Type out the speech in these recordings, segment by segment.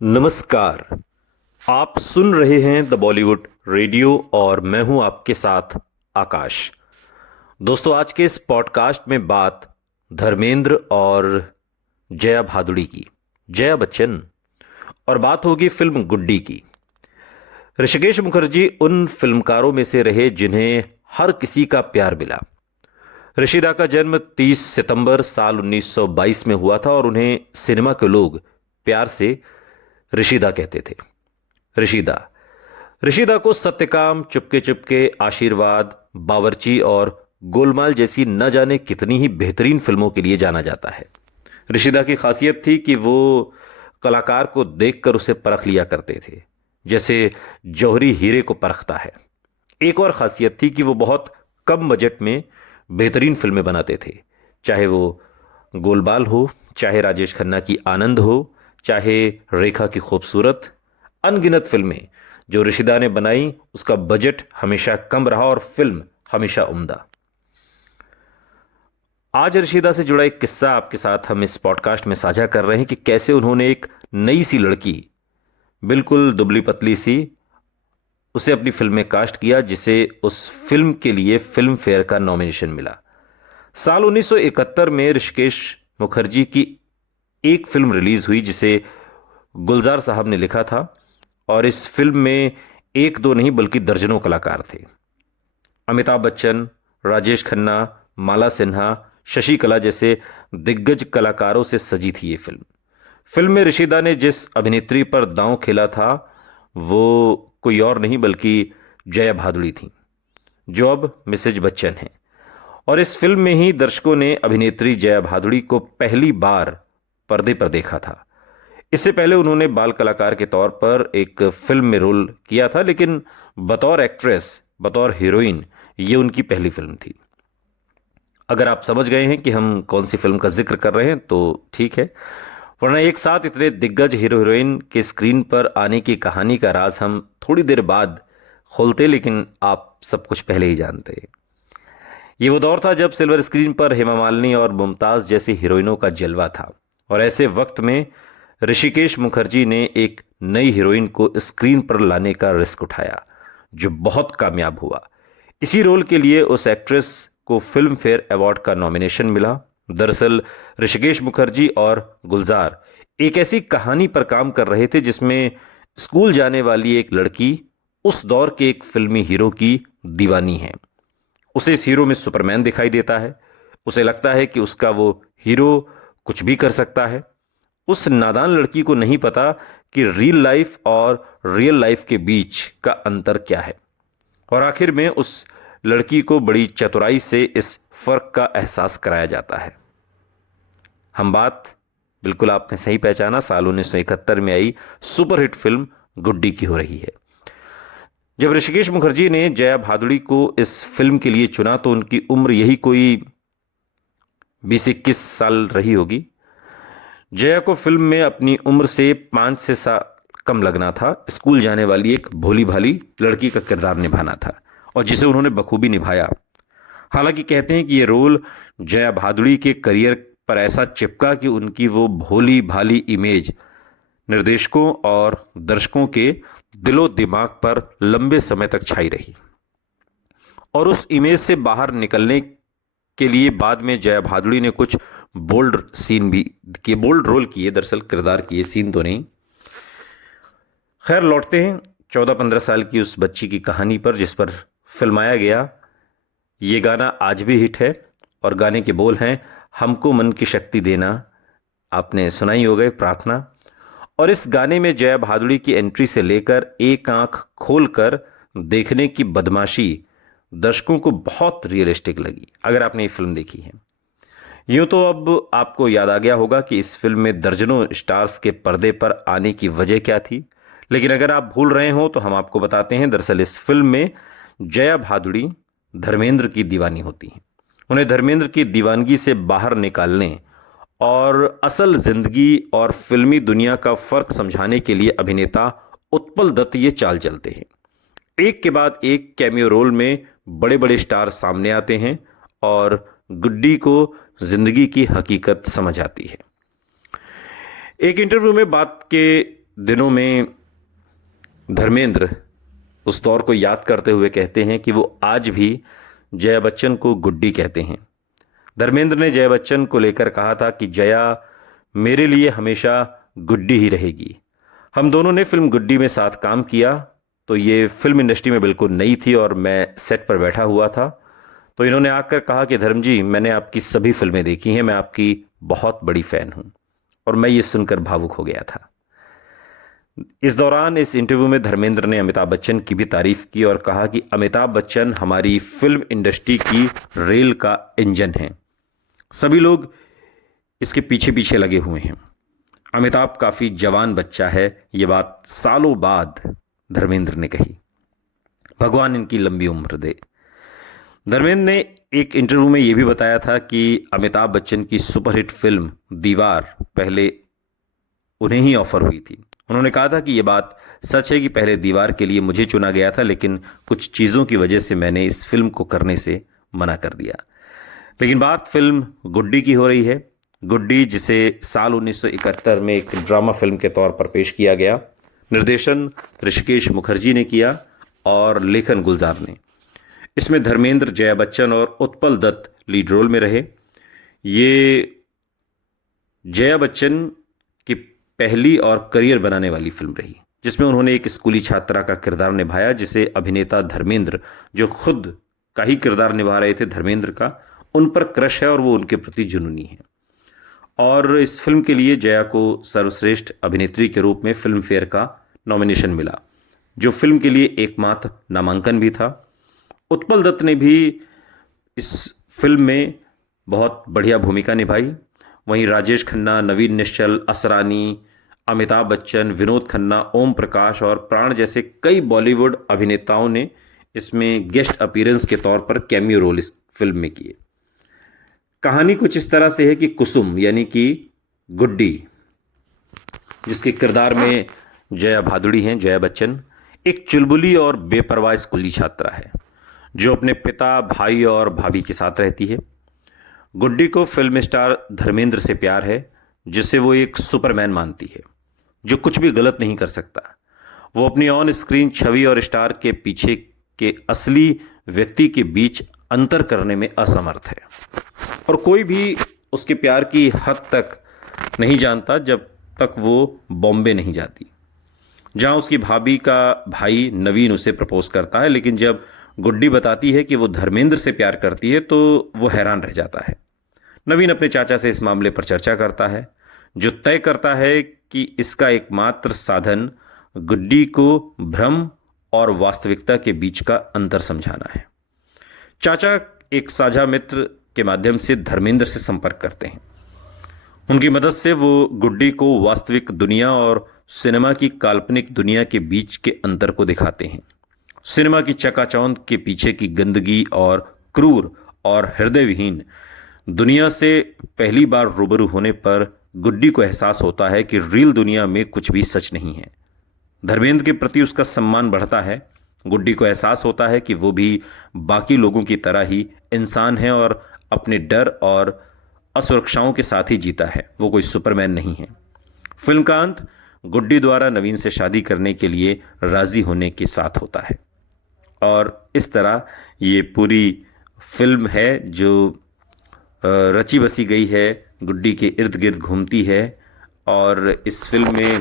नमस्कार। आप सुन रहे हैं द बॉलीवुड रेडियो और मैं हूं आपके साथ आकाश। दोस्तों, आज के इस पॉडकास्ट में बात धर्मेंद्र और जया भादुड़ी की, जया बच्चन, और बात होगी फिल्म गुड्डी की। ऋषिकेश मुखर्जी उन फिल्मकारों में से रहे जिन्हें हर किसी का प्यार मिला। ऋषिदा का जन्म 30 सितंबर साल 1922 में हुआ था और उन्हें सिनेमा के लोग प्यार से ऋषिदा कहते थे। ऋषिदा ऋषिदा को सत्यकाम, चुपके चुपके, आशीर्वाद, बावर्ची और गोलमाल जैसी न जाने कितनी ही बेहतरीन फिल्मों के लिए जाना जाता है। ऋषिदा की खासियत थी कि वो कलाकार को देखकर उसे परख लिया करते थे, जैसे जौहरी हीरे को परखता है। एक और खासियत थी कि वो बहुत कम बजट में बेहतरीन फिल्में बनाते थे, चाहे वो गोलमाल हो, चाहे राजेश खन्ना की आनंद हो, चाहे रेखा की खूबसूरत। अनगिनत फिल्में जो ऋषिदा ने बनाई, उसका बजट हमेशा कम रहा और फिल्म हमेशा उम्दा। आज ऋषिदा से जुड़ा एक किस्सा आपके साथ हम इस पॉडकास्ट में साझा कर रहे हैं कि कैसे उन्होंने एक नई सी लड़की, बिल्कुल दुबली पतली सी, उसे अपनी फिल्म में कास्ट किया, जिसे उस फिल्म के लिए फिल्म फेयर का नॉमिनेशन मिला। साल 1971 में ऋषिकेश मुखर्जी की एक फिल्म रिलीज हुई जिसे गुलजार साहब ने लिखा था, और इस फिल्म में एक दो नहीं बल्कि दर्जनों कलाकार थे। अमिताभ बच्चन, राजेश खन्ना, माला सिन्हा, शशि कला जैसे दिग्गज कलाकारों से सजी थी ये फिल्म। फिल्म में ऋषिदा ने जिस अभिनेत्री पर दांव खेला था वो कोई और नहीं बल्कि जया भादुड़ी थी, जो अब मिसेज बच्चन हैं। और इस फिल्म में ही दर्शकों ने अभिनेत्री जया भादुड़ी को पहली बार पर्दे पर देखा था। इससे पहले उन्होंने बाल कलाकार के तौर पर एक फिल्म में रोल किया था, लेकिन बतौर एक्ट्रेस, बतौर हीरोइन, ये उनकी पहली फिल्म थी। अगर आप समझ गए हैं कि हम कौन सी फिल्म का जिक्र कर रहे हैं तो ठीक है, वरना एक साथ इतने दिग्गज हीरो हीरोइन के स्क्रीन पर आने की कहानी का राज हम थोड़ी देर बाद खोलते, लेकिन आप सब कुछ पहले ही जानते हैं। ये वो दौर था जब सिल्वर स्क्रीन पर हेमा मालिनी और मुमताज जैसी हीरोइनों का जलवा था, और ऐसे वक्त में ऋषिकेश मुखर्जी ने एक नई हीरोइन को स्क्रीन पर लाने का रिस्क उठाया, जो बहुत कामयाब हुआ। इसी रोल के लिए उस एक्ट्रेस को फिल्म फेयर अवार्ड का नॉमिनेशन मिला। दरअसल ऋषिकेश मुखर्जी और गुलजार एक ऐसी कहानी पर काम कर रहे थे जिसमें स्कूल जाने वाली एक लड़की उस दौर के एक फिल्मी हीरो की दीवानी है। उसे इस हीरो में सुपरमैन दिखाई देता है। उसे लगता है कि उसका वो हीरो कुछ भी कर सकता है। उस नादान लड़की को नहीं पता कि रियल लाइफ और रियल लाइफ के बीच का अंतर क्या है, और आखिर में उस लड़की को बड़ी चतुराई से इस फर्क का एहसास कराया जाता है। हम बात, बिल्कुल आपने सही पहचाना, साल 1971 में आई सुपरहिट फिल्म गुड्डी की हो रही है। जब ऋषिकेश मुखर्जी ने जया भादुड़ी को इस फिल्म के लिए चुना तो उनकी उम्र यही कोई 20-21 साल रही होगी। जया को फिल्म में अपनी उम्र से 5 साल कम लगना था। स्कूल जाने वाली एक भोली भाली लड़की का किरदार निभाना था, और जिसे उन्होंने बखूबी निभाया। हालांकि कहते हैं कि ये रोल जया भादुड़ी के करियर पर ऐसा चिपका कि उनकी वो भोली भाली इमेज निर्देशकों और दर्शकों के दिलो दिमाग पर लंबे समय तक छाई रही। और उस इमेज से बाहर निकलने के लिए बाद में जया भादुड़ी ने कुछ बोल्ड सीन भी किए, बोल्ड रोल किए, दरअसल किरदार किए, सीन तो नहीं। खैर, लौटते हैं 14-15 साल की उस बच्ची की कहानी पर जिस पर फिल्माया गया ये गाना आज भी हिट है, और गाने के बोल हैं, हमको मन की शक्ति देना। आपने सुना ही होगा, प्रार्थना। और इस गाने में जया भादुड़ी की एंट्री से लेकर एक आंख खोलकर देखने की बदमाशी दर्शकों को बहुत रियलिस्टिक लगी, अगर आपने ये फिल्म देखी है। यूं तो अब आपको याद आ गया होगा कि इस फिल्म में दर्जनों स्टार्स के पर्दे पर आने की वजह क्या थी, लेकिन अगर आप भूल रहे हो तो हम आपको बताते हैं। दरअसल इस फिल्म में जया भादुड़ी धर्मेंद्र की दीवानी होती हैं। उन्हें धर्मेंद्र की दीवानगी से बाहर निकालने और असल जिंदगी और फिल्मी दुनिया का फर्क समझाने के लिए अभिनेता उत्पल दत्त ये चाल चलते हैं। एक के बाद एक कैमियो रोल में बड़े बड़े स्टार सामने आते हैं और गुड्डी को जिंदगी की हकीकत समझ आती है। एक इंटरव्यू में बात के दिनों में धर्मेंद्र उस दौर को याद करते हुए कहते हैं कि वो आज भी जया बच्चन को गुड्डी कहते हैं। धर्मेंद्र ने जया बच्चन को लेकर कहा था कि जया मेरे लिए हमेशा गुड्डी ही रहेगी। हम दोनों ने फिल्म गुड्डी में साथ काम किया, तो ये फिल्म इंडस्ट्री में बिल्कुल नई थी और मैं सेट पर बैठा हुआ था। तो इन्होंने आकर कहा कि धर्म जी, मैंने आपकी सभी फिल्में देखी हैं, मैं आपकी बहुत बड़ी फ़ैन हूं। और मैं ये सुनकर भावुक हो गया था। इस दौरान इस इंटरव्यू में धर्मेंद्र ने अमिताभ बच्चन की भी तारीफ की और कहा कि अमिताभ बच्चन हमारी फिल्म इंडस्ट्री की रेल का इंजन है, सभी लोग इसके पीछे पीछे लगे हुए हैं। अमिताभ काफ़ी जवान बच्चा है, ये बात सालों बाद धर्मेंद्र ने कही। भगवान इनकी लंबी उम्र दे। धर्मेंद्र ने एक इंटरव्यू में यह भी बताया था कि अमिताभ बच्चन की सुपरहिट फिल्म दीवार पहले उन्हें ही ऑफर हुई थी। उन्होंने कहा था कि यह बात सच है कि पहले दीवार के लिए मुझे चुना गया था, लेकिन कुछ चीज़ों की वजह से मैंने इस फिल्म को करने से मना कर दिया। लेकिन बात फिल्म गुड्डी की हो रही है। गुड्डी, जिसे साल 1971 में एक ड्रामा फिल्म के तौर पर पेश किया गया। निर्देशन ऋषिकेश मुखर्जी ने किया और लेखन गुलजार ने। इसमें धर्मेंद्र, जया बच्चन और उत्पल दत्त लीड रोल में रहे। ये जया बच्चन की पहली और करियर बनाने वाली फिल्म रही, जिसमें उन्होंने एक स्कूली छात्रा का किरदार निभाया, जिसे अभिनेता धर्मेंद्र, जो खुद का ही किरदार निभा रहे थे धर्मेंद्र का, उन पर क्रश है और वो उनके प्रति जुनूनी है। और इस फिल्म के लिए जया को सर्वश्रेष्ठ अभिनेत्री के रूप में फिल्म फेयर का नॉमिनेशन मिला, जो फिल्म के लिए एकमात्र नामांकन भी था। उत्पल दत्त ने भी इस फिल्म में बहुत बढ़िया भूमिका निभाई। वहीं राजेश खन्ना, नवीन निश्चल, असरानी, अमिताभ बच्चन, विनोद खन्ना, ओम प्रकाश और प्राण जैसे कई बॉलीवुड अभिनेताओं ने इसमें गेस्ट अपीयरेंस के तौर पर कैमियो रोल इस फिल्म में किए। कहानी कुछ इस तरह से है कि कुसुम यानी कि गुड्डी, जिसके किरदार में जया भादुड़ी हैं, जया बच्चन, एक चुलबुली और बेपरवाह स्कूली छात्रा है जो अपने पिता, भाई और भाभी के साथ रहती है। गुड्डी को फिल्म स्टार धर्मेंद्र से प्यार है, जिसे वो एक सुपरमैन मानती है जो कुछ भी गलत नहीं कर सकता। वो अपनी ऑन स्क्रीन छवि और स्टार के पीछे के असली व्यक्ति के बीच अंतर करने में असमर्थ है और कोई भी उसके प्यार की हद तक नहीं जानता जब तक वो बॉम्बे नहीं जाती, जहां उसकी भाभी का भाई नवीन उसे प्रपोज करता है। लेकिन जब गुड्डी बताती है कि वो धर्मेंद्र से प्यार करती है तो वो हैरान रह जाता है। नवीन अपने चाचा से इस मामले पर चर्चा करता है, जो तय करता है कि इसका एकमात्र साधन गुड्डी को भ्रम और वास्तविकता के बीच का अंतर समझाना है। चाचा एक साझा मित्र के माध्यम से धर्मेंद्र से संपर्क करते हैं। उनकी मदद से वो गुड्डी को वास्तविक दुनिया और सिनेमा की काल्पनिक दुनिया के बीच के अंतर को दिखाते हैं। सिनेमा की चकाचौंध के पीछे की गंदगी और क्रूर और हृदयविहीन दुनिया से पहली बार रूबरू होने पर गुड्डी को एहसास होता है कि रियल दुनिया में कुछ भी सच नहीं है। धर्मेंद्र के प्रति उसका सम्मान बढ़ता है। गुड्डी को एहसास होता है कि वो भी बाकी लोगों की तरह ही इंसान है और अपने डर और असुरक्षाओं के साथ ही जीता है, वो कोई सुपरमैन नहीं है। फिल्म का अंत गुड्डी द्वारा नवीन से शादी करने के लिए राजी होने के साथ होता है और इस तरह ये पूरी फिल्म है जो रची बसी गई है, गुड्डी के इर्द गिर्द घूमती है। और इस फिल्म में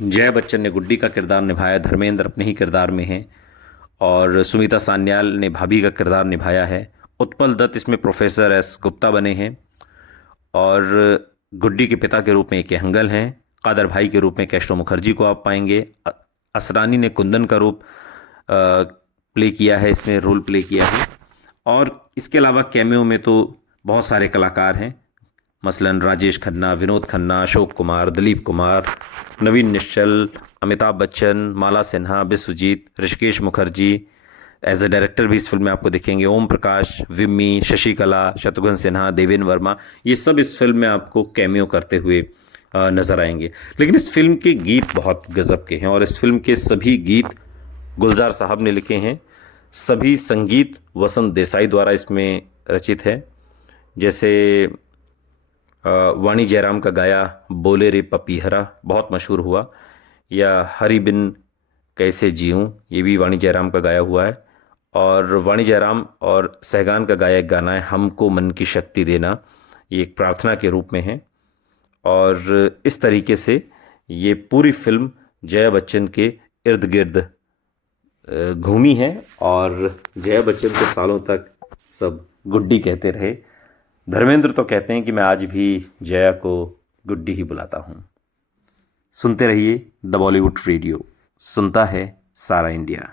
जया बच्चन ने गुड्डी का किरदार निभाया, धर्मेंद्र अपने ही किरदार में है और सुमिता सान्याल ने भाभी का किरदार निभाया है। उत्पल दत्त इसमें प्रोफेसर एस गुप्ता बने हैं और गुड्डी के पिता के रूप में के हंगल हैं। कादर भाई के रूप में कैस्ट्रो मुखर्जी को आप पाएंगे। असरानी ने कुंदन का रूप प्ले किया है, इसमें रोल प्ले किया है। और इसके अलावा कैमियो में तो बहुत सारे कलाकार हैं, मसलन Rajesh Khanna, Vinod Khanna, Ashok Kumar, Dilip Kumar, Naveen Nischal, Amitabh Bachchan, Mala Sinha, Biswajit, Hrishikesh Mukherjee. As a director भी इस फिल्म में आपको दिखेंगे ओम प्रकाश, विम्मी, शशिकला, शत्रुघ्न सिन्हा, देवेन वर्मा, ये सब इस फिल्म में आपको कैमियो करते हुए नजर आएंगे। लेकिन इस फिल्म के गीत बहुत गजब के हैं और इस फिल्म के सभी गीत गुलजार साहब ने लिखे हैं। सभी संगीत वसंत देसाई द्वारा इसमें रचित है। जैसे वाणी जयराम का गाया बोले रे पपीहरा बहुत मशहूर हुआ। या हरि बिन कैसे जीऊँ, ये भी वाणी जयराम का गाया हुआ है। और वाणी जयराम और सहगान का गाया एक गाना है हमको मन की शक्ति देना, ये एक प्रार्थना के रूप में है। और इस तरीके से ये पूरी फिल्म जया बच्चन के इर्द गिर्द घूमी है और जया बच्चन को सालों तक सब गुड्डी कहते रहे। धर्मेंद्र तो कहते हैं कि मैं आज भी जया को गुड्डी ही बुलाता हूँ। सुनते रहिए द बॉलीवुड रेडियो, सुनता है सारा इंडिया।